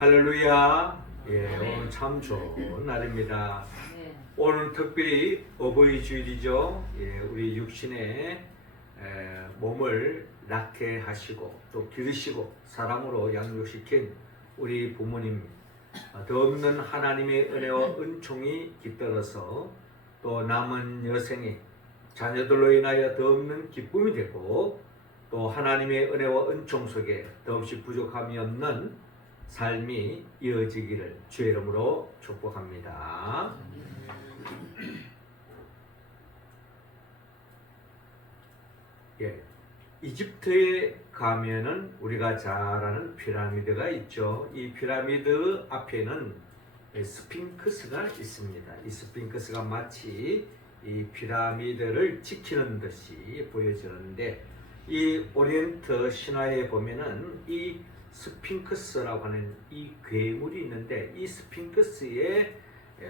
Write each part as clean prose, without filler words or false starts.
할렐루야. 오늘 참 좋은 날입니다. 네. 오늘 특별히 어버이 주일이죠. 우리 육신의 몸을 낳게 하시고 또 기르시고 사랑으로 양육시킨 우리 부모님, 더 없는 하나님의 은혜와 은총이 깃들어서 또 남은 여생이 자녀들로 인하여 더 없는 기쁨이 되고 또 하나님의 은혜와 은총 속에 더없이 부족함이 없는 삶이 이어지기를 주의 이름으로 축복합니다. 이집트에 가면은 우리가 잘 아는 피라미드가 있죠. 이 피라미드 앞에는 스핑크스가 있습니다. 이 스핑크스가 마치 이 피라미드를 지키는 듯이 보여지는데, 이 오리엔트 신화에 보면은 이 스핑크스라고 하는 이 괴물이 있는데, 이 스핑크스에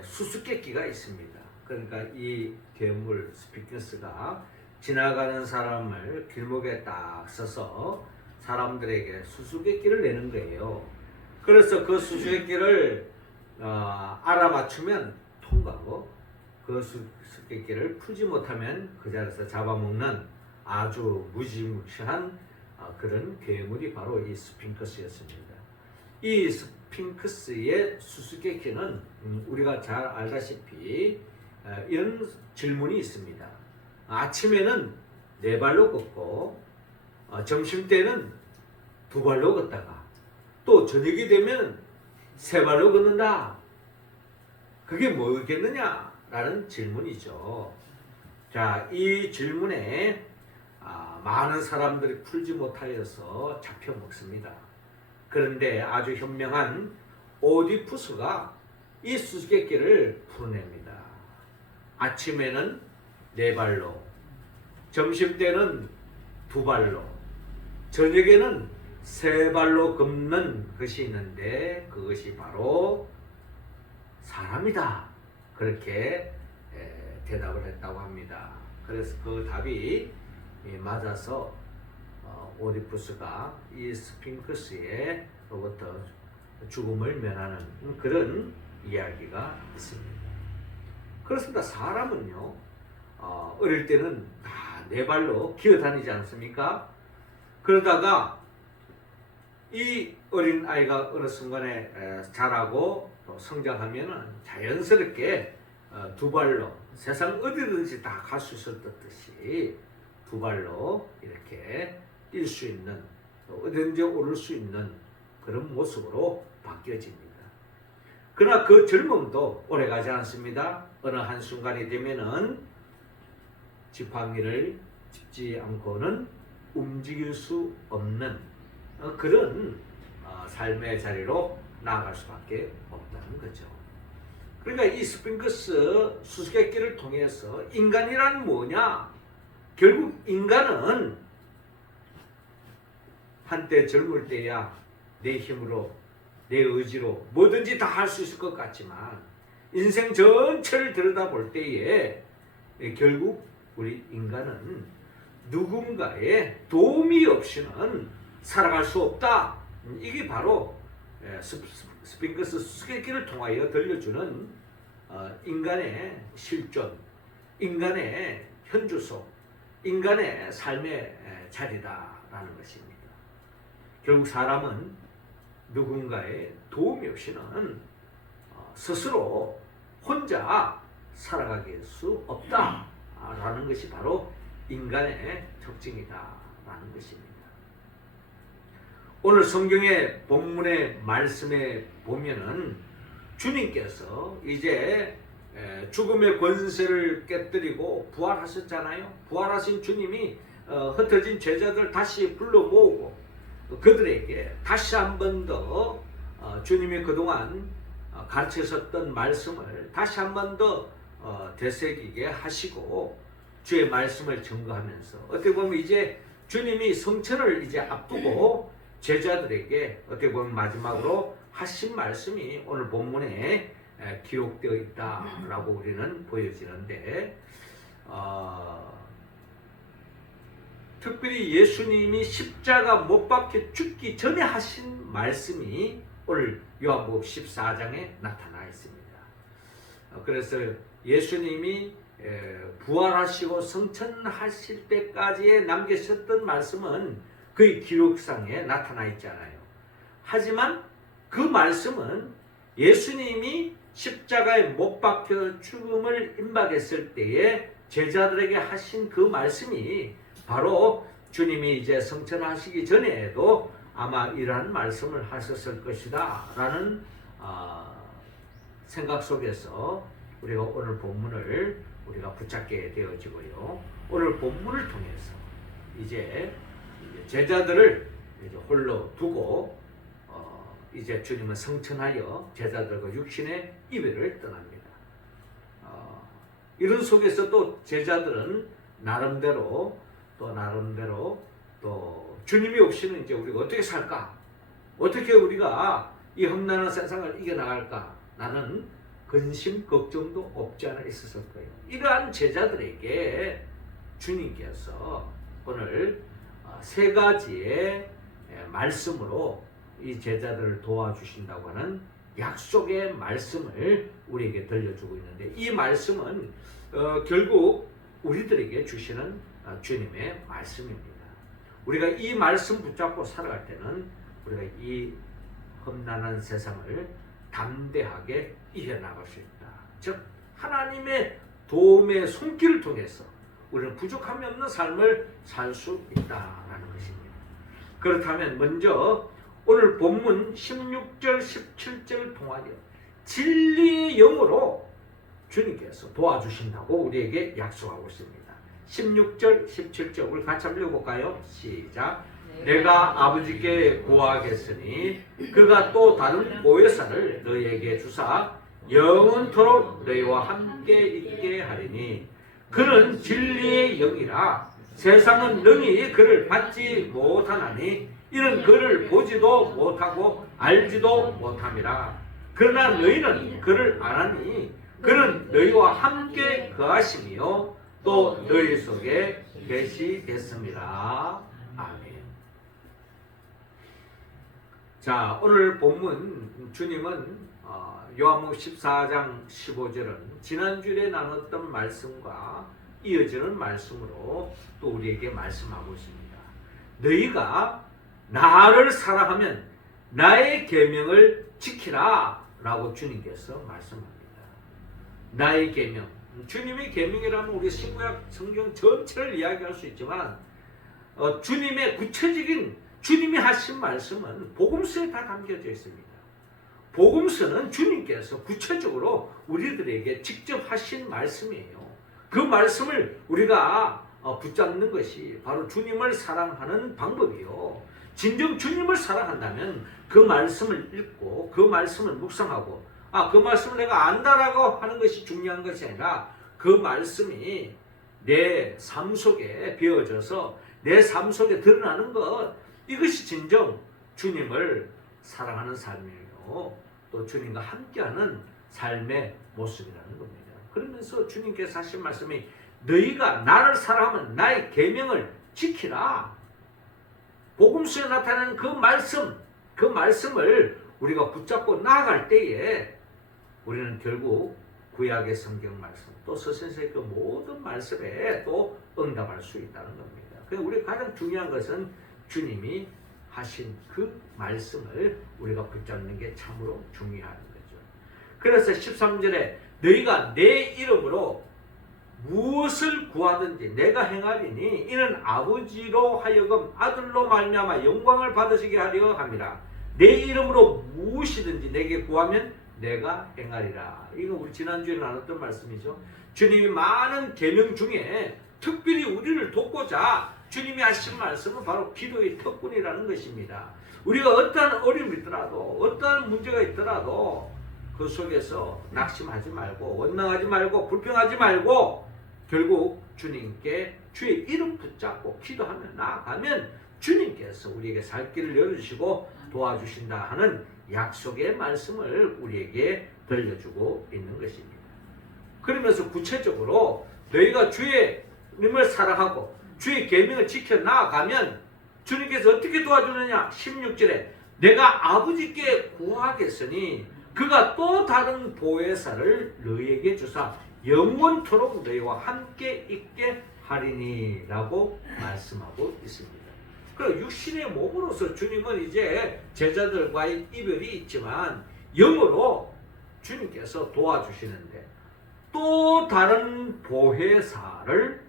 수수께끼가 있습니다. 그러니까 이 괴물 스핑크스가 지나가는 사람을 길목에 딱 서서 사람들에게 수수께끼를 내는 거예요. 그래서 그 수수께끼를 알아맞추면 통과하고, 그 수수께끼를 풀지 못하면 그 자리에서 잡아먹는 아주 무지무지한 그런 괴물이 바로 이 스핑크스였습니다. 이 스핑크스의 수수께끼는 우리가 잘 알다시피 이런 질문이 있습니다. 아침에는 네 발로 걷고 점심때는 두 발로 걷다가 또 저녁이 되면 세 발로 걷는다. 그게 뭐겠느냐? 라는 질문이죠. 자, 이 질문에 많은 사람들이 풀지 못하여서 잡혀 먹습니다. 그런데 아주 현명한 오디푸스가 이 수수께끼를 풀어냅니다. 아침에는 네 발로, 점심때는 두 발로, 저녁에는 세 발로 걷는 것이 있는데 그것이 바로 사람이다. 그렇게 대답을 했다고 합니다. 그래서 그 답이 맞아서 오디푸스가 이 스핑크스로부터 죽음을 면하는 그런 이야기가 있습니다. 그렇습니다. 사람은요, 어릴 때는 다 네 발로 기어다니지 않습니까? 그러다가 이 어린 아이가 어느 순간에 자라고 또 성장하면은 자연스럽게 두 발로 세상 어디든지 다 갈 수 있을 듯이 두 발로 이렇게 뛸 수 있는, 어디든지 오를 수 있는 그런 모습으로 바뀌어집니다. 그러나 그 젊음도 오래가지 않습니다. 어느 한순간이 되면은 지팡이를 짚지 않고는 움직일 수 없는 그런 삶의 자리로 나아갈 수밖에 없다는 거죠. 그러니까 이 스핑크스 수수께끼를 통해서 인간이란 뭐냐? 결국 인간은 한때 젊을 때야 내 힘으로, 내 의지로 뭐든지 다 할 수 있을 것 같지만 인생 전체를 들여다볼 때에 결국 우리 인간은 누군가의 도움이 없이는 살아갈 수 없다. 이게 바로 스핑크스 수수께끼를 통하여 들려주는 인간의 실존, 인간의 현주소, 인간의 삶의 자리다라는 것입니다. 결국 사람은 누군가의 도움이 없이는 스스로 혼자 살아가게 수 없다라는 것이 바로 인간의 특징이다라는 것입니다. 오늘 성경의 본문의 말씀에 보면은 주님께서 이제 죽음의 권세를 깨뜨리고 부활하셨잖아요. 부활하신 주님이 흩어진 제자들 다시 불러 모으고 그들에게 다시 한 번 더 주님이 그동안 가르치셨던 말씀을 다시 한 번 더 되새기게 하시고 주의 말씀을 증거하면서 어떻게 보면 이제 주님이 성천을 이제 앞두고 제자들에게 어떻게 보면 마지막으로 하신 말씀이 오늘 본문에 기록되어 있다라고 우리는 보여지는데, 특별히 예수님이 십자가 못 박혀 죽기 전에 하신 말씀이 오늘 요한복음 14장에 나타나 있습니다. 그래서 예수님이 부활하시고 성천하실 때까지에 남기셨던 말씀은 그의 기록상에 나타나 있잖아요. 하지만 그 말씀은 예수님이 십자가에 못 박혀 죽음을 임박했을 때에 제자들에게 하신 그 말씀이 바로 주님이 이제 성천하시기 전에도 아마 이러한 말씀을 하셨을 것이다 라는 생각 속에서 우리가 오늘 본문을 우리가 붙잡게 되어지고요. 오늘 본문을 통해서 이제 제자들을 이제 홀로 두고 이제 주님은 성천하여 제자들과 육신의 이별을 떠납니다. 이런 속에서 또 제자들은 나름대로 또 주님이 없이는 이제 우리가 어떻게 살까? 어떻게 우리가 이 험난한 세상을 이겨나갈까? 나는 근심, 걱정도 없지 않아 있었을 거예요. 이러한 제자들에게 주님께서 오늘 세 가지의 말씀으로 이 제자들을 도와주신다고 하는 약속의 말씀을 우리에게 들려주고 있는데, 이 말씀은 결국 우리들에게 주시는 주님의 말씀입니다. 우리가 이 말씀 붙잡고 살아갈 때는 우리가 이 험난한 세상을 담대하게 이겨나갈 수 있다. 즉 하나님의 도움의 손길을 통해서 우리는 부족함이 없는 삶을 살 수 있다라는 것입니다. 그렇다면 먼저 오늘 본문 16절 17절을 통하여 진리의 영으로 주님께서 도와주신다고 우리에게 약속하고 있습니다. 16절 17절 우리 같이 한번 읽어볼까요? 시작. 내가 아버지께 구하겠으니 그가 또 다른 보혜사를 너희에게 주사 영원토록 너희와 함께 있게 하리니 그는 진리의 영이라 세상은 능히 그를 받지 못하나니 이는 그를 보지도 못하고 알지도 못함이라. 그러나 너희는 그를 아나니 그는 너희와 함께 거하시며 또 너희 속에 계시겠습니다. 아멘. 자, 오늘 본문 주님은 요한복음 14장 15절은 지난주에 나눴던 말씀과 이어지는 말씀으로 또 우리에게 말씀하고 있습니다. 너희가 나를 사랑하면 나의 계명을 지키라 라고 주님께서 말씀합니다. 나의 계명, 주님의 계명이라면 우리 신구약 성경 전체를 이야기할 수 있지만 주님의 구체적인 주님이 하신 말씀은 복음서에 다 담겨져 있습니다. 복음서는 주님께서 구체적으로 우리들에게 직접 하신 말씀이에요. 그 말씀을 우리가 붙잡는 것이 바로 주님을 사랑하는 방법이요. 진정 주님을 사랑한다면 그 말씀을 읽고 그 말씀을 묵상하고 그 말씀을 내가 안다라고 하는 것이 중요한 것이 아니라 그 말씀이 내 삶 속에 비어져서 내 삶 속에 드러나는 것, 이것이 진정 주님을 사랑하는 삶이에요. 또 주님과 함께하는 삶의 모습이라는 겁니다. 그러면서 주님께서 하신 말씀이 너희가 나를 사랑하면 나의 계명을 지키라. 복음서에 나타나는 그 말씀을 우리가 붙잡고 나아갈 때에 우리는 결국 구약의 성경 말씀 또 서신서의 그 모든 말씀에 또 응답할 수 있다는 겁니다. 그래서 우리 가장 중요한 것은 주님이 하신 그 말씀을 우리가 붙잡는 게 참으로 중요한 거죠. 그래서 13절에 너희가 내 이름으로 무엇을 구하든지 내가 행하리니 이는 아버지로 하여금 아들로 말미암아 영광을 받으시게 하려 함이라. 내 이름으로 무엇이든지 내게 구하면 내가 행하리라. 이거 우리 지난주에 나눴던 말씀이죠. 주님이 많은 계명 중에 특별히 우리를 돕고자 주님이 하신 말씀은 바로 기도의 특권이라는 것입니다. 우리가 어떠한 어려움이 있더라도 어떠한 문제가 있더라도 그 속에서 낙심하지 말고 원망하지 말고 불평하지 말고 결국 주님께 주의 이름 붙잡고 기도하며 나아가면 주님께서 우리에게 살 길을 열어주시고 도와주신다 하는 약속의 말씀을 우리에게 들려주고 있는 것입니다. 그러면서 구체적으로 너희가 주님을 사랑하고 주의 계명을 지켜 나아가면 주님께서 어떻게 도와주느냐? 16절에 내가 아버지께 구하겠으니 그가 또 다른 보혜사를 너희에게 주사 영원토록 너희와 함께 있게 하리니 라고 말씀하고 있습니다. 그리고 육신의 몸으로서 주님은 이제 제자들과의 이별이 있지만 영으로 주님께서 도와주시는데 또 다른 보혜사를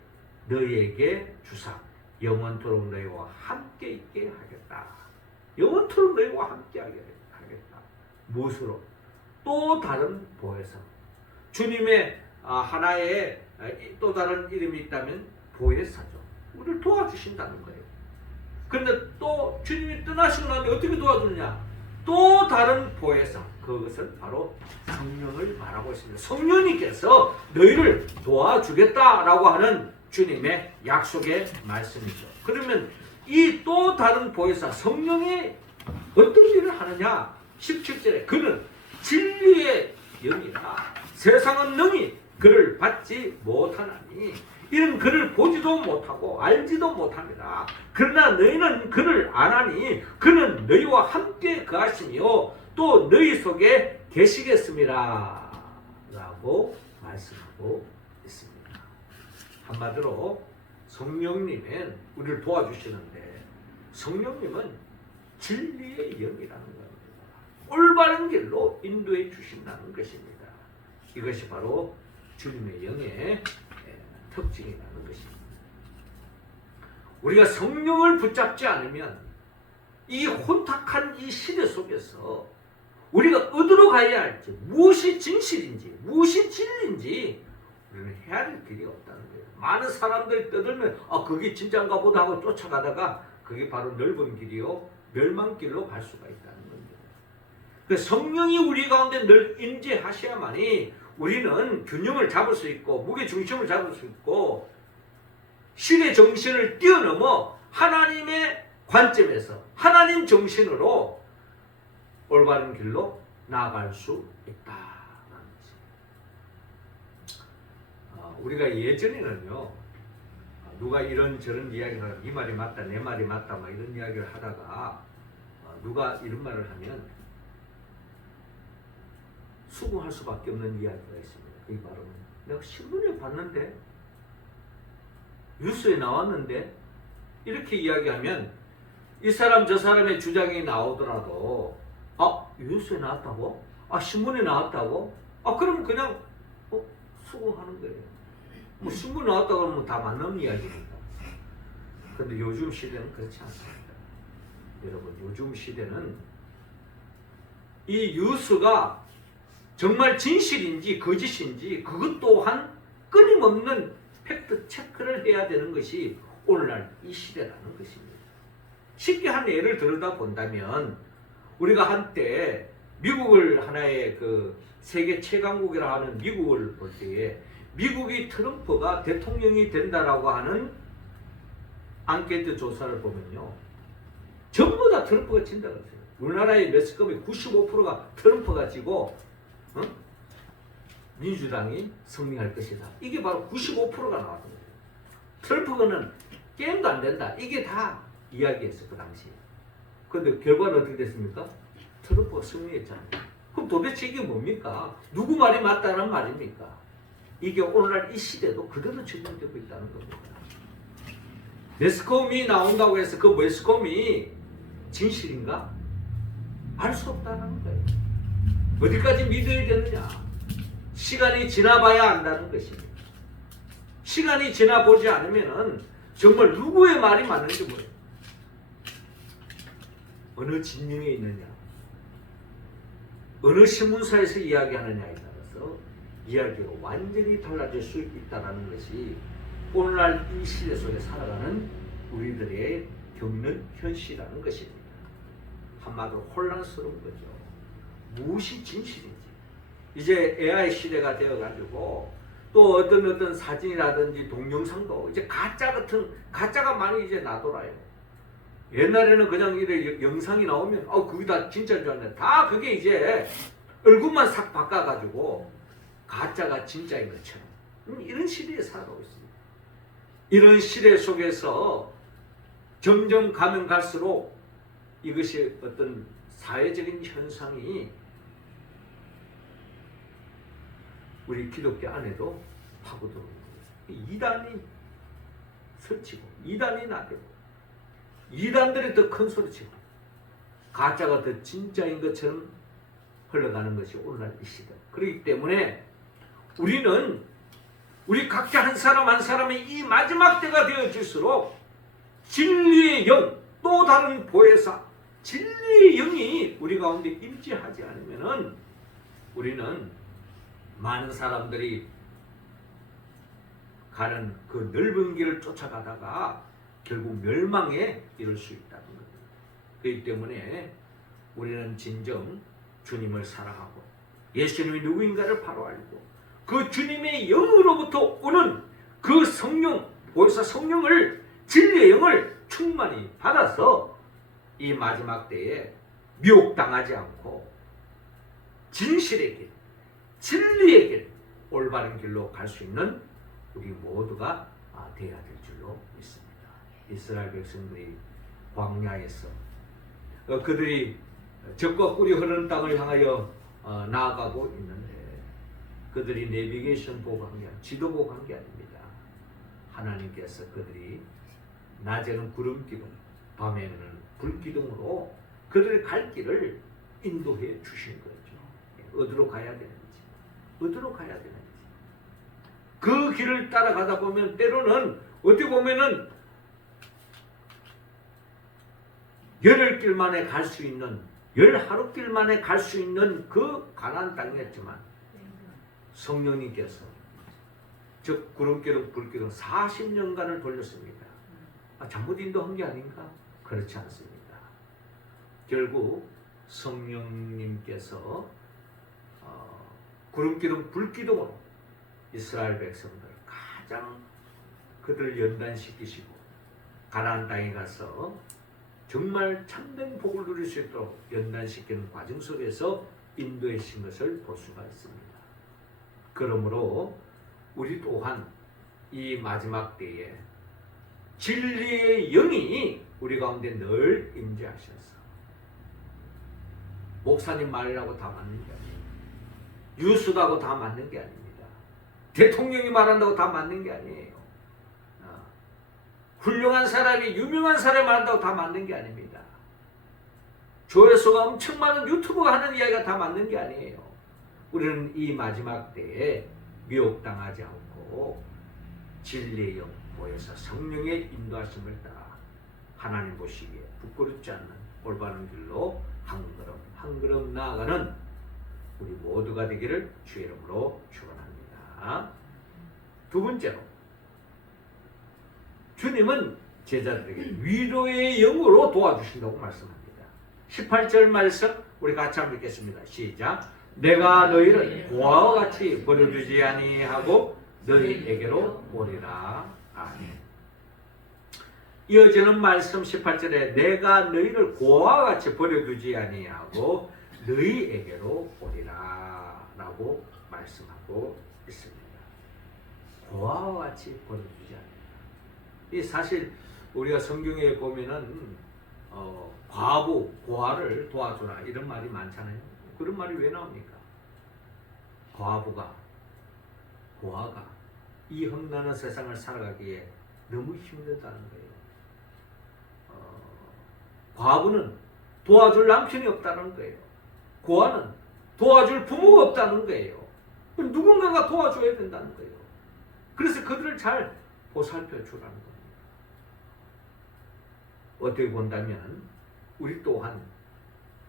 너희에게 주사 영원토록 너희와 함께 있게 하겠다. 영원토록 너희와 함께 하겠다. 무엇으로? 또 다른 보혜사. 주님의 하나의 또 다른 이름이 있다면 보혜사죠. 우리를 도와주신다는 거예요. 그런데 또 주님이 떠나시고 나면 어떻게 도와주느냐? 또 다른 보혜사. 그것은 바로 성령을 말하고 있습니다. 성령님께서 너희를 도와주겠다라고 하는 주님의 약속의 말씀이죠. 그러면 이 또 다른 보혜사 성령이 어떤 일을 하느냐? 17절에 그는 진리의 영이라 세상은 능히 그를 받지 못하나니 이는 그를 보지도 못하고 알지도 못합니다. 그러나 너희는 그를 아나니 그는 너희와 함께 거하시며 또 너희 속에 계시겠습니다. 라고 말씀하고 있습니다. 한마디로 성령님은 우리를 도와주시는데 성령님은 진리의 영이라는 겁니다. 올바른 길로 인도해 주신다는 것입니다. 이것이 바로 주님의 영의 특징이라는 것입니다. 우리가 성령을 붙잡지 않으면 이 혼탁한 이 시대 속에서 우리가 어디로 가야 할지, 무엇이 진실인지, 무엇이 진리인지 우리는 헤아릴 길이 없다는 거예요. 많은 사람들이 떠들면 그게 진짜인가 보다 하고 쫓아가다가 그게 바로 넓은 길이요 멸망길로 갈 수가 있다는 겁니다. 그 성령이 우리 가운데 늘 임재하셔야만이 우리는 균형을 잡을 수 있고 무게 중심을 잡을 수 있고 신의 정신을 뛰어넘어 하나님의 관점에서 하나님 정신으로 올바른 길로 나아갈 수 있다는 것입니다. 우리가 예전에는요 누가 이런저런 이야기를 하면 이 말이 맞다 내 말이 맞다 막 이런 이야기를 하다가 누가 이런 말을 하면 수긍할 수밖에 없는 이야기가 있습니다. 그 말은 내가 신문에 봤는데 뉴스에 나왔는데 이렇게 이야기하면 이 사람 저 사람의 주장이 나오더라도 뉴스에 나왔다고? 신문에 나왔다고? 그럼 그냥 수긍하는 거예요. 뭐 신문에 나왔다고 하면 다 맞는 이야기니까. 그런데 요즘 시대는 그렇지 않습니다. 여러분 요즘 시대는 이 뉴스가 정말 진실인지 거짓인지 그것 또한 끊임없는 팩트 체크를 해야 되는 것이 오늘날 이 시대라는 것입니다. 쉽게 한 예를 들다 본다면 우리가 한때 미국을 하나의 그 세계 최강국이라 하는 미국을 볼 때에 미국이 트럼프가 대통령이 된다라고 하는 앙케이트 조사를 보면요. 전부 다 트럼프가 진다고 했어요. 우리나라의 매스컴의 95%가 트럼프가 지고 민주당이 승리할 것이다. 이게 바로 95%가 나왔던 거예요. 트럼프는 게임도 안 된다. 이게 다 이야기했어요. 그 당시에. 그런데 결과는 어떻게 됐습니까? 트럼프가 승리했잖아요. 그럼 도대체 이게 뭡니까? 누구 말이 맞다는 말입니까? 이게 오늘날 이 시대도 그대로 적용되고 있다는 겁니다. 매스컴이 나온다고 해서 그 매스컴이 진실인가? 알 수 없다는 거예요. 어디까지 믿어야 되느냐? 시간이 지나봐야 안다는 것입니다. 시간이 지나보지 않으면 정말 누구의 말이 맞는지 모르요. 어느 진영에 있느냐, 어느 신문사에서 이야기하느냐에 따라서 이야기가 완전히 달라질 수 있다는 것이 오늘날 이 시대 속에 살아가는 우리들의 겪는 현실이라는 것입니다. 한마디로 혼란스러운 거죠. 무엇이 진실인지. 이제 AI 시대가 되어가지고 또 어떤 사진이라든지 동영상도 이제 가짜가 많이 이제 나돌아요. 옛날에는 그냥 이래 영상이 나오면 그게 다 진짜인 줄 알았는데 다 그게 이제 얼굴만 싹 바꿔가지고 가짜가 진짜인 것처럼 이런 시대에 살아가고 있습니다. 이런 시대 속에서 점점 가면 갈수록 이것이 어떤 사회적인 현상이 우리 기독교 안에도 파고들어오는 거예요. 이단이 설치고 이단이 나대고 이단들이 더 큰 소리치고 가짜가 더 진짜인 것처럼 흘러가는 것이 오늘날 이 시대. 그렇기 때문에 우리는 우리 각자 한 사람 한 사람이 이 마지막 때가 되어질수록 진리의 영, 또 다른 보혜사, 진리의 영이 우리 가운데 임재하지 않으면은 우리는 많은 사람들이 가는 그 넓은 길을 쫓아가다가 결국 멸망에 이를 수 있다는 겁니다. 그렇기 때문에 우리는 진정 주님을 사랑하고 예수님이 누구인가를 바로 알고 그 주님의 영으로부터 오는 그 성령, 보혜사 성령을, 진리의 영을 충만히 받아서 이 마지막 때에 미혹당하지 않고 진실의 길, 진리의 길, 올바른 길로 갈 수 있는 우리 모두가 되어야 될 줄로 믿습니다. 이스라엘 백성들이 광야에서 그들이 적과 꿀이 흐르는 땅을 향하여 나아가고 있는데 그들이 내비게이션 보고 한 게 아니라 지도 보고 한 게 아닙니다. 하나님께서 그들이 낮에는 구름기둥, 밤에는 불기둥으로 그들의 갈 길을 인도해 주신 거죠. 어디로 가야 되는지, 어디로 가야 되는지. 그 길을 따라가다 보면 때로는 어떻게 보면은 열흘길 만에 갈 수 있는, 10하루길 만에 갈 수 있는 그 가나안 땅이었지만 성령님께서 즉 구름기둥 불기둥 40년간을 돌렸습니다. 잘못 인도한 게 아닌가? 그렇지 않습니다. 결국 성령님께서 구름기둥 불기둥으로 이스라엘 백성들 가장 그들을 연단시키시고 가나안 땅에 가서 정말 참된 복을 누릴 수 있도록 연단시키는 과정 속에서 인도하신 것을 볼 수가 있습니다. 그러므로 우리 또한 이 마지막 때에 진리의 영이 우리 가운데 늘 임재하셔서 목사님 말이라고 다 맞는 게 아니에요. 유수다고 다 맞는 게 아닙니다. 대통령이 말한다고 다 맞는 게 아니에요. 훌륭한 사람이 유명한 사람이 말한다고 다 맞는 게 아닙니다. 조회수가 엄청 많은 유튜브가 하는 이야기가 다 맞는 게 아니에요. 우리는 이 마지막 때에 미혹당하지 않고 진리의 영, 보혜사 성령의 인도하심을 따라 하나님 보시기에 부끄럽지 않는 올바른 길로 한 걸음 한 걸음 나아가는 우리 모두가 되기를 주의 이름으로 축원합니다. 두 번째로 주님은 제자들에게 위로의 영으로 도와주신다고 말씀합니다. 18절 말씀 우리 같이 한번 읽겠습니다. 시작. 내가 너희를 고아와 같이 버려두지 아니하고 너희에게로 오리라. 아멘. 이어지는 말씀 18절에 내가 너희를 고아와 같이 버려두지 아니하고 너희에게로 오리라 라고 말씀하고 있습니다. 고아와 같이 버려두지 않는다. 이 사실 우리가 성경에 보면은 과부, 고아를 도와주라 이런 말이 많잖아요. 그런 말이 왜 나옵니까? 고아가 이 험난한 세상을 살아가기에 너무 힘들다는 거예요. 과부는 도와줄 남편이 없다는 거예요. 고아는 도와줄 부모가 없다는 거예요. 누군가가 도와줘야 된다는 거예요. 그래서 그들을 잘 보살펴 주라는 겁니다. 어떻게 본다면 우리 또한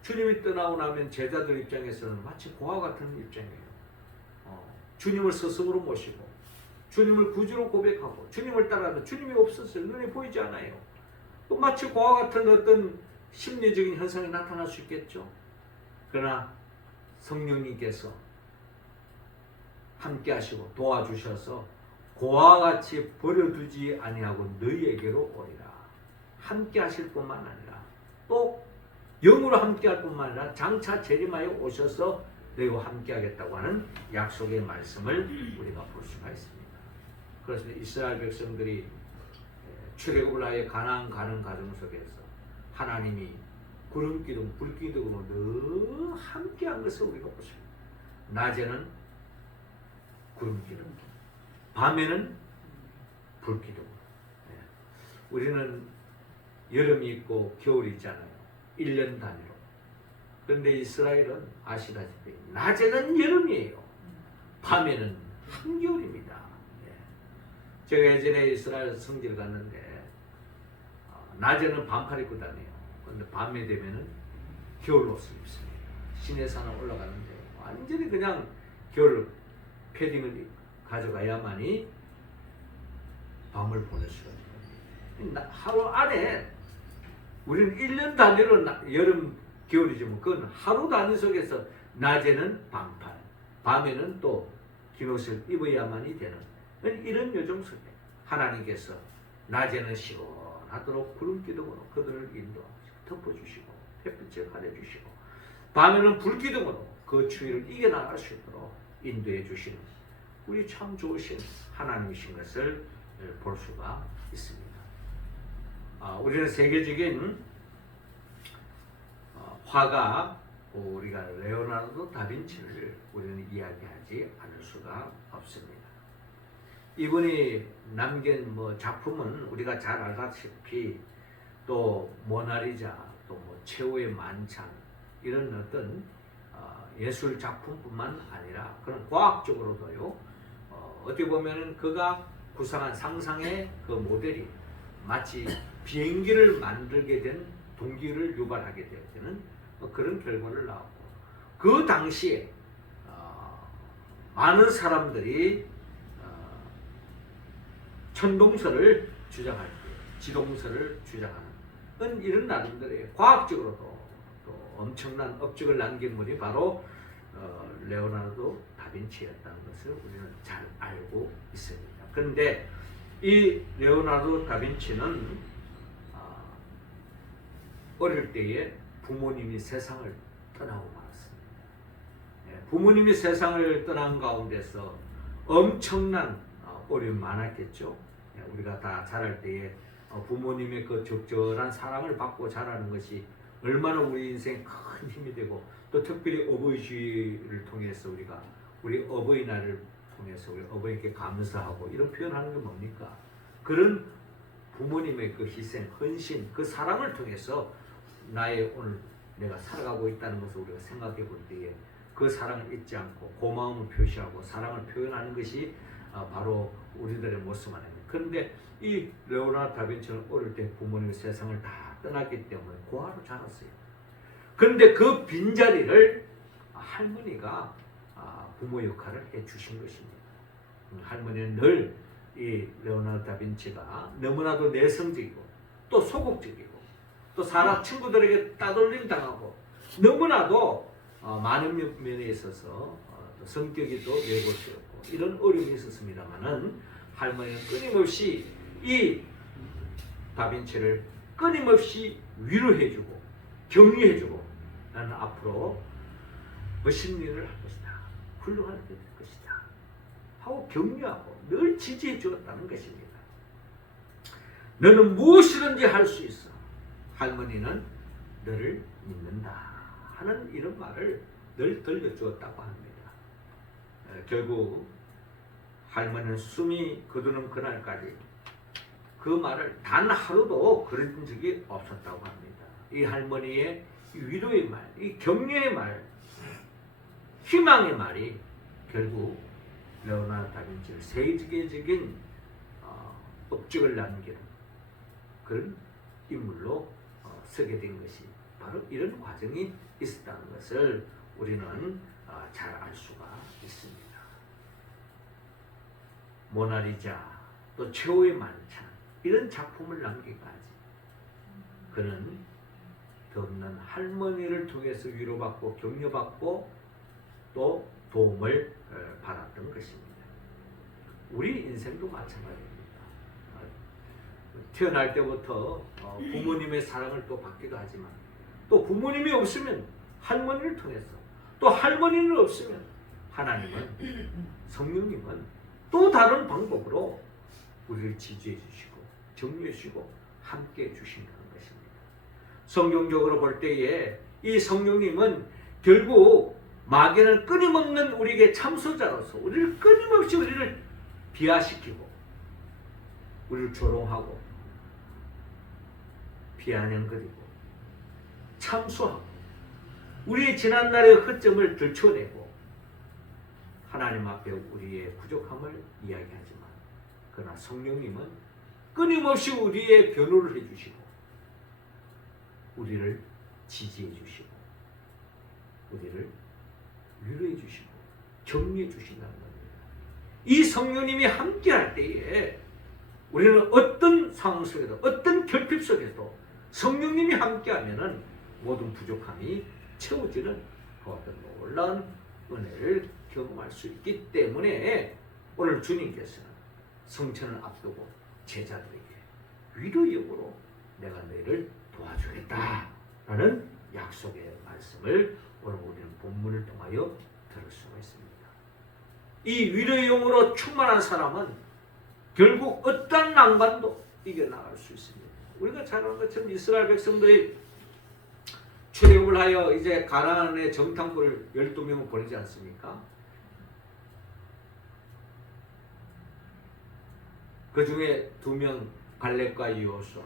주님이 떠나고 나면 제자들 입장에서는 마치 고아 같은 입장이에요. 주님을 스승으로 모시고 주님을 구주로 고백하고 주님을 따라가도 주님이 없었어요. 눈에 보이지 않아요. 또 마치 고아 같은 어떤 심리적인 현상이 나타날 수 있겠죠. 그러나 성령님께서 함께 하시고 도와주셔서 고아같이 버려두지 아니하고 너희에게로 오리라. 함께 하실 뿐만 아니라 또 영으로 함께 할 뿐만 아니라 장차 재림하여 오셔서 너희와 함께 하겠다고 하는 약속의 말씀을 우리가 볼 수가 있습니다. 그래서 이스라엘 백성들이 출애굽을 하여 가나안 가는 과정 속에서 하나님이 구름 기둥, 불 기둥으로 늘 함께한 것을 우리가 보십니다. 낮에는 구름 기둥, 밤에는 불 기둥. 우리는 여름이 있고 겨울이 있잖아요. 1년 단위로. 그런데 이스라엘은 아시다시피 낮에는 여름이에요. 밤에는 한겨울입니다. 제가 예전에 이스라엘 성지를 갔는데 낮에는 반팔 입고 다녀요. 그런데 밤에 되면은 겨울 옷을 입습니다. 시내산을 올라가는데 완전히 그냥 겨울 패딩을 가져가야만이 밤을 보낼 수가 있습니다. 하루 안에 우리는 1년 단위로 여름, 겨울이지만 그건 하루 단위 속에서 낮에는 반팔, 밤에는 또 긴 옷을 입어야만이 되는 이런 요정 속에 하나님께서 낮에는 시원하도록 구름 기둥으로 그들을 인도하시고 덮어주시고 햇빛을 가려주시고 밤에는 불 기둥으로 그 추위를 이겨나갈 수 있도록 인도해 주시는 우리 참 좋으신 하나님이신 것을 볼 수가 있습니다. 우리는 세계적인 화가 우리가 레오나르도 다빈치를 우리는 이야기하지 않을 수가 없습니다. 이분이 남긴 작품은 우리가 잘 알다시피 또 모나리자, 또 최후의 만찬 이런 어떤 예술 작품뿐만 아니라 그런 과학적으로도요. 어떻게 보면은 그가 구상한 상상의 그 모델이 마치 비행기를 만들게 된 동기를 유발하게 되는 그런 결과를 낳았고 그 당시에 많은 사람들이 천동설을 주장할 때 지동설을 주장하는 이런 나름대로의 과학적으로도 또 엄청난 업적을 남긴 분이 바로 레오나르도 다빈치였다는 것을 우리는 잘 알고 있습니다. 그런데 이 레오나르도 다빈치는 어릴 때에 부모님이 세상을 떠나고 말았습니다. 부모님이 세상을 떠난 가운데서 엄청난 어려움이 많았겠죠. 우리가 다 자랄 때에 부모님의 그 적절한 사랑을 받고 자라는 것이 얼마나 우리 인생에 큰 힘이 되고 또 특별히 어버이주의를 통해서 우리가 우리 어버이날을 통해서 우리 어버이께 감사하고 이런 표현하는 게 뭡니까? 그런 부모님의 그 희생, 헌신, 그 사랑을 통해서 나의 오늘 내가 살아가고 있다는 것을 우리가 생각해 볼 때에 그 사랑을 잊지 않고 고마움을 표시하고 사랑을 표현하는 것이 바로 우리들의 모습 아닙니까? 그런데 이 레오나르도 다빈치는 어릴 때 부모님의 세상을 다 떠났기 때문에 고아로 자랐어요. 그런데 그 빈자리를 할머니가 부모 역할을 해주신 것입니다. 할머니는 늘 이 레오나르도 다빈치가 너무나도 내성적이고 또 소극적이고 또 사람 친구들에게 따돌림 당하고 너무나도 많은 면에 있어서 또 성격이 또 외골수였고 이런 어려움이 있었습니다만은 할머니는 끊임없이 이 다빈치를 끊임없이 위로해주고 격려해주고 나는 앞으로 멋있는 일을 할 것이다. 훌륭한 일을 할 것이다. 하고 격려하고 늘 지지해 주었다는 것입니다. 너는 무엇이든지 할 수 있어. 할머니는 너를 믿는다 하는 이런 말을 늘 들려주었다고 합니다. 결국 할머니는 숨이 거두는 그날까지 그 말을 단 하루도 그런 적이 없었다고 합니다. 이 할머니의 위로의 말, 이 격려의 말, 희망의 말이 결국 레오나르도 다빈치를 세계적인 업적을 남기는 그런 인물로 서게 된 것이 바로 이런 과정이 있었다는 것을 우리는 잘 알 수가 있습니다. 모나리자, 또 최후의 만찬 이런 작품을 남기까지 그는 덧없는 할머니를 통해서 위로받고 격려받고 또 도움을 받았던 것입니다. 우리 인생도 마찬가지입니다. 태어날 때부터 부모님의 사랑을 또 받기도 하지만 또 부모님이 없으면 할머니를 통해서 또 할머니는 없으면 하나님은 성령님은 또 다른 방법으로 우리를 지지해 주시고 격려해 주시고 함께 해 주신다는 것입니다. 성경적으로 볼 때에 이 성령님은 결국 마귀는 끊임없는 우리에게 참소자로서 우리를 끊임없이 우리를 비하시키고 우리를 조롱하고 비아냥거리고 참소하고 우리의 지난날의 허점을 들춰내고 하나님 앞에 우리의 부족함을 이야기하지만 그러나 성령님은 끊임없이 우리의 변호를 해주시고 우리를 지지해 주시고 우리를 위로해 주시고 격려해 주신다는 겁니다. 이 성령님이 함께할 때에 우리는 어떤 상황 속에도 어떤 결핍 속에도 성령님이 함께하면은 모든 부족함이 채워지는 그 어떤 놀라운 은혜를 경험할 수 있기 때문에 오늘 주님께서는 성천을 앞두고 제자들에게 위로의 영으로 내가 너희를 도와주겠다라는 약속의 말씀을 오늘 우리는 본문을 통하여 들을 수가 있습니다. 이 위로의 영으로 충만한 사람은 결국 어떠한 난관도 이겨나갈 수 있습니다. 우리가 잘 아는 것처럼 이스라엘 백성들이 출애굽을 하여 이제 가나안의 정탐꾼을 12명을 보내지 않습니까? 그 중에 2명 갈렙과 여호수아.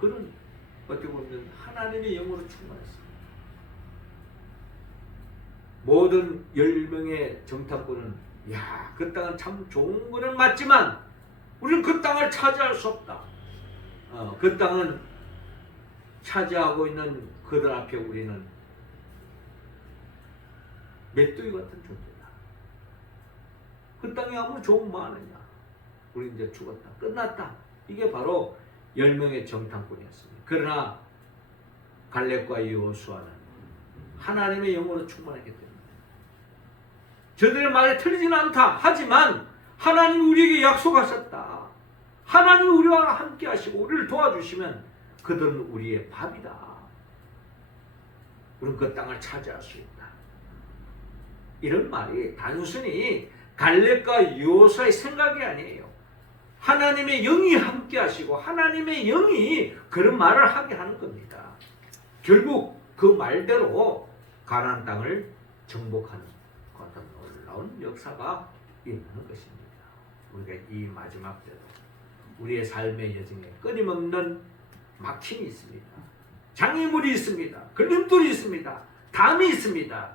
그는 어떻게 보면 하나님의 영으로 충만했습니다. 모든 10명의 정탐꾼은 야, 그 땅은 참 좋은 거는 맞지만 우리는 그 땅을 차지할 수 없다. 그 땅은 차지하고 있는 그들 앞에 우리는 맷돌이 같은 존재다. 그 땅이 아무리 좋은 마느냐. 우리 이제 죽었다. 끝났다. 이게 바로 10명의 정탐꾼이었습니다. 그러나 갈렙과 여호수아는 하나님의 영으로 충만했기 때문에 저들의 말에 틀리지는 않다. 하지만 하나님이 우리에게 약속하셨다. 하나님이 우리와 함께 하시고 우리를 도와주시면 그들은 우리의 밥이다. 우리는 그 땅을 차지할 수 있다. 이런 말이 단순히 갈렙과 여호수아의 생각이 아니에요. 하나님의 영이 함께 하시고 하나님의 영이 그런 말을 하게 하는 겁니다. 결국 그 말대로 가나안 땅을 정복하는 어떤 놀라운 역사가 일어나는 것입니다. 우리가 이 마지막 때도 우리의 삶의 여정에 끊임없는 막힘이 있습니다. 장애물이 있습니다. 걸림돌이 있습니다. 담이 있습니다.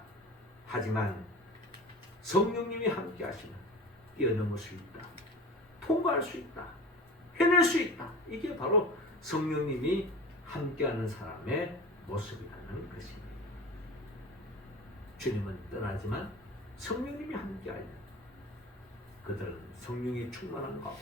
하지만 성령님이 함께 하시면 뛰어넘을 수 있다. 통과할 수 있다. 해낼 수 있다. 이게 바로 성령님이 함께하는 사람의 모습이라는 것입니다. 주님은 떠나지만 성령님이 함께하여 그들은 성령이 충만한 가운데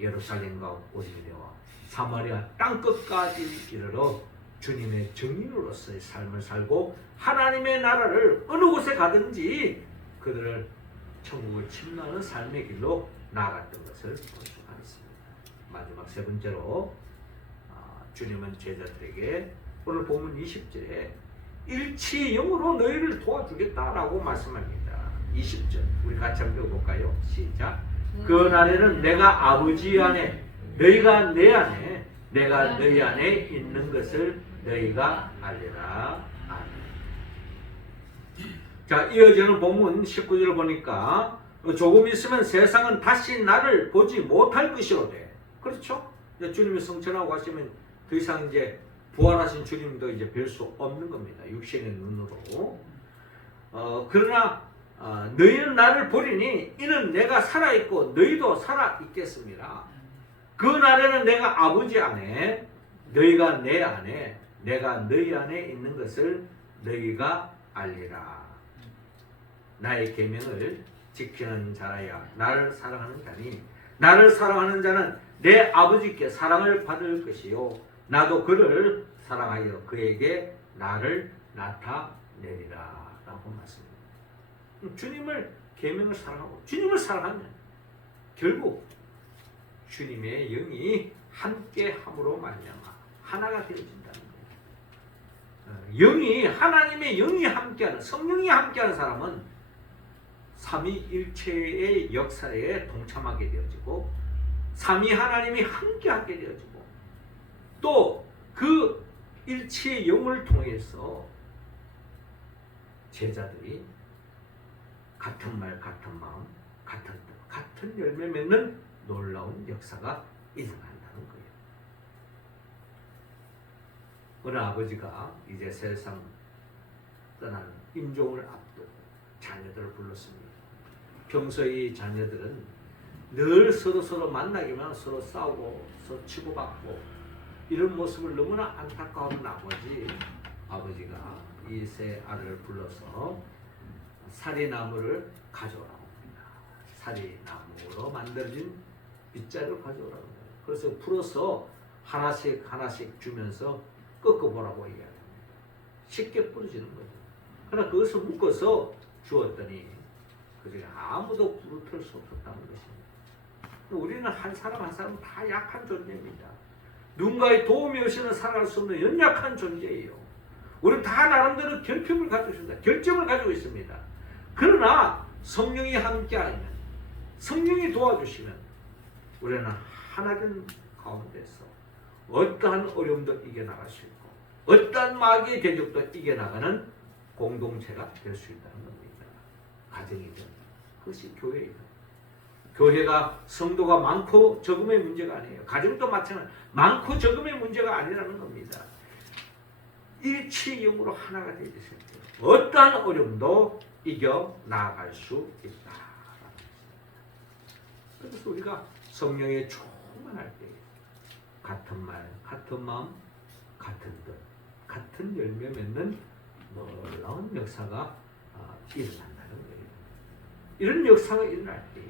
예루살렘과 오리미대와 사마리아 땅끝까지 이르러 주님의 증인으로서의 삶을 살고 하나님의 나라를 어느 곳에 가든지 그들을 천국을 침노하는 삶의 길로 나아갔던 것을 볼 수가 있습니다. 마지막 세 번째로 주님은 제자들에게 오늘 본문 20절에 일치의 영으로 너희를 도와주겠다라고 말씀합니다. 20절 우리 같이 한번 읽어볼까요? 시작. 그 날에는 내가 아버지 안에 너희가 내 안에 내가 너희 안에 있는 것을 너희가 알리라. 아멘. 자, 이어지는 본문 19절을 보니까 조금 있으면 세상은 다시 나를 보지 못할 것이로되. 그렇죠? 주님이 성천하고 가시면 더 이상 이제 부활하신 주님도 이제 뵐 수 없는 겁니다. 육신의 눈으로. 그러나 너희는 나를 보리니 이는 내가 살아있고 너희도 살아있겠습니다. 그 날에는 내가 아버지 안에 너희가 내 안에 내가 너희 안에 있는 것을 너희가 알리라. 나의 계명을 지키는 자라야 나를 사랑하는 자니 나를 사랑하는 자는 내 아버지께 사랑을 받을 것이요 나도 그를 사랑하여 그에게 나를 나타내리라 라고 말씀합니다. 주님을 계명을 사랑하고 주님을 사랑하면 결국 주님의 영이 함께함으로 말미암아 하나가 되어진다는 거예요. 영이 하나님의 영이 함께하는 성령이 함께하는 사람은 삼위일체의 역사에 동참하게 되어지고 삼위 하나님이 함께하게 되어지고 또 그 일치의 영을 통해서 제자들이 같은 말, 같은 마음, 같은 뜻, 같은 열매 맺는 놀라운 역사가 일어난다는 거예요. 어느 아버지가 이제 세상 떠난 임종을 앞두고 자녀들을 불렀습니다. 평소에 이 자녀들은 늘 서로 만나기만 서로 싸우고 서로 치고받고 이런 모습을 너무나 안타까워하는 아버지가 이 세 아들을 불러서 사리나무를 가져오라고 합니다. 사리나무로 만들어진 빗자루를 가져오라고 합니다. 그래서 풀어서 하나씩 주면서 꺾어보라고 이야기합니다. 쉽게 부러지는 거죠. 그러나 그것을 묶어서 주었더니 그중에 아무도 부러뜨릴 수 없었다는 것입니다. 우리는 한 사람 다 약한 존재입니다. 누군가의 도움이 없이는 살아갈 수 없는 연약한 존재예요. 우리는 다 나름대로 결핍을 가지고 있습니다. 결점을 가지고 있습니다. 그러나 성령이 함께하면, 성령이 도와주시면 우리는 하나된 가운데서 어떠한 어려움도 이겨나갈 수 있고 어떠한 마귀의 대적도 이겨나가는 공동체가 될 수 있다는 겁니다. 가정이든 그것이 교회이든. 교회가 성도가 많고 적음의 문제가 아니에요. 가정도 마찬가지. 많고 적음의 문제가 아니라는 겁니다. 일치영으로 하나가 되어주실 때 어떠한 어려움도 이겨 나아갈 수 있다. 그래서 우리가 성령에 충만할 때 같은 말, 같은 마음, 같은 뜻, 같은 열매 맺는 놀라운 역사가 일어난다는 거예요. 이런 역사가 일어날 때에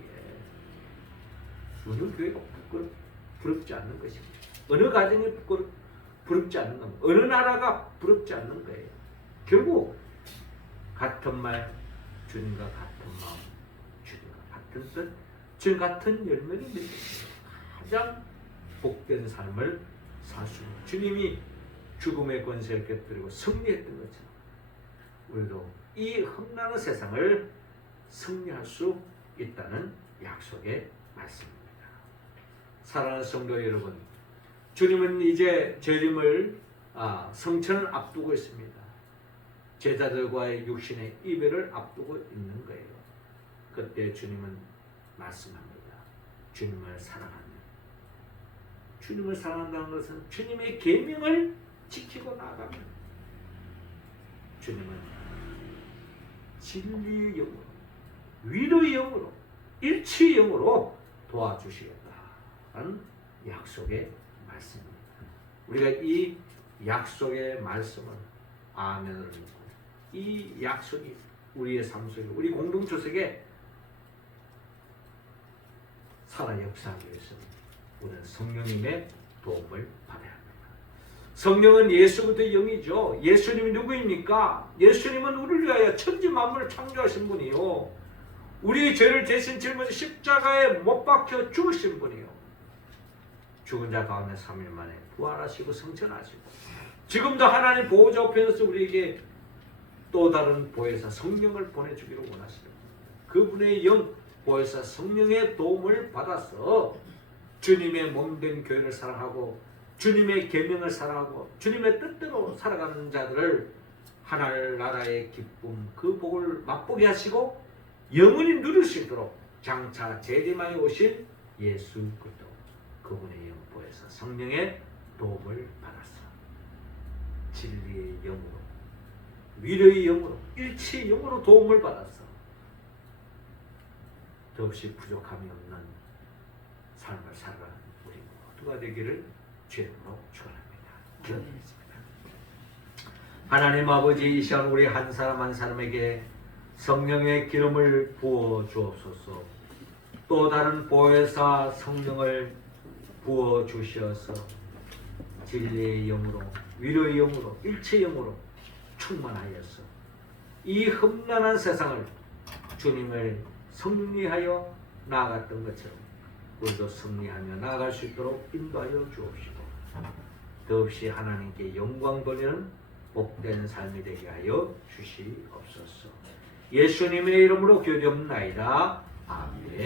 어느 교회가 부럽지 않는 것입니다. 어느 가정이 부럽지 않는 겁니다. 어느 나라가 부럽지 않는 거예요. 결국 같은 말, 주님과 같은 마음, 주님과 같은 뜻, 주님 같은 열매를 맺는 가장 복된 삶을 살 수 있는 주님이 죽음의 권세를 깨뜨리고 승리했던 것처럼 우리도 이 험난한 세상을 승리할 수 있다는 약속의 말씀입니다. 사랑하는 성도 여러분, 주님은 이제 재림을 성천을 앞두고 있습니다. 제자들과의 육신의 이별을 앞두고 있는 거예요. 그때 주님은 말씀합니다. 주님을 사랑하면, 주님을 사랑한다는 것은 주님의 계명을 지키고 나아가면 주님은 진리의 영으로, 위로의 영으로, 일치의 영으로 도와주시겠다는 약속의 말씀입니다. 우리가 이 약속의 말씀을 아멘으로 믿고 이 약속이 우리의 삶 속에, 우리 공동체 속에 살아 역사하기 위해서는 우리는 성령님의 도움을 받아야 합니다. 성령은 예수부터 영이죠. 예수님이 누구입니까? 예수님은 우리를 위하여 천지 만물을 창조하신 분이요, 우리의 죄를 대신 짊어져 십자가에 못 박혀 죽으신 분이요, 죽은 자 가운데 3일 만에 부활하시고 성천하시고 지금도 하나님 보호자 옆에서 우리에게 또 다른 보혜사 성령을 보내주기를 원하시는 그분의 영 보혜사 성령의 도움을 받아서 주님의 몸된 교회를 사랑하고 주님의 계명을 사랑하고 주님의 뜻대로 살아가는 자들을 하늘나라의 기쁨 그 복을 맛보게 하시고 영원히 누릴 수 있도록 장차 재림하여 오실 예수 그리스도 그분의 영 보혜사 성령의 도움을 받았어. 진리의 영으로, 위로의 영으로, 일치의 영으로 도움을 받았어. 더없이 부족함이 없는 삶을 살아가는 우리 모두가 되기를 주님으로 축원합니다. 기도드리겠습니다. 하나님 아버지, 이 시간 우리 한 사람 한 사람에게 성령의 기름을 부어 주옵소서. 또 다른 보혜사 성령을 부어 주시어서 진리의 영으로, 위로의 영으로, 일체의 영으로 충만하여서 이 험난한 세상을 주님을 승리하여 나아갔던 것처럼 우리도 승리하며 나아갈 수 있도록 인도하여 주옵시고 더없이 하나님께 영광 돌리는 복된 삶이 되게 하여 주시옵소서. 예수님의 이름으로 기도합나이다. 아멘.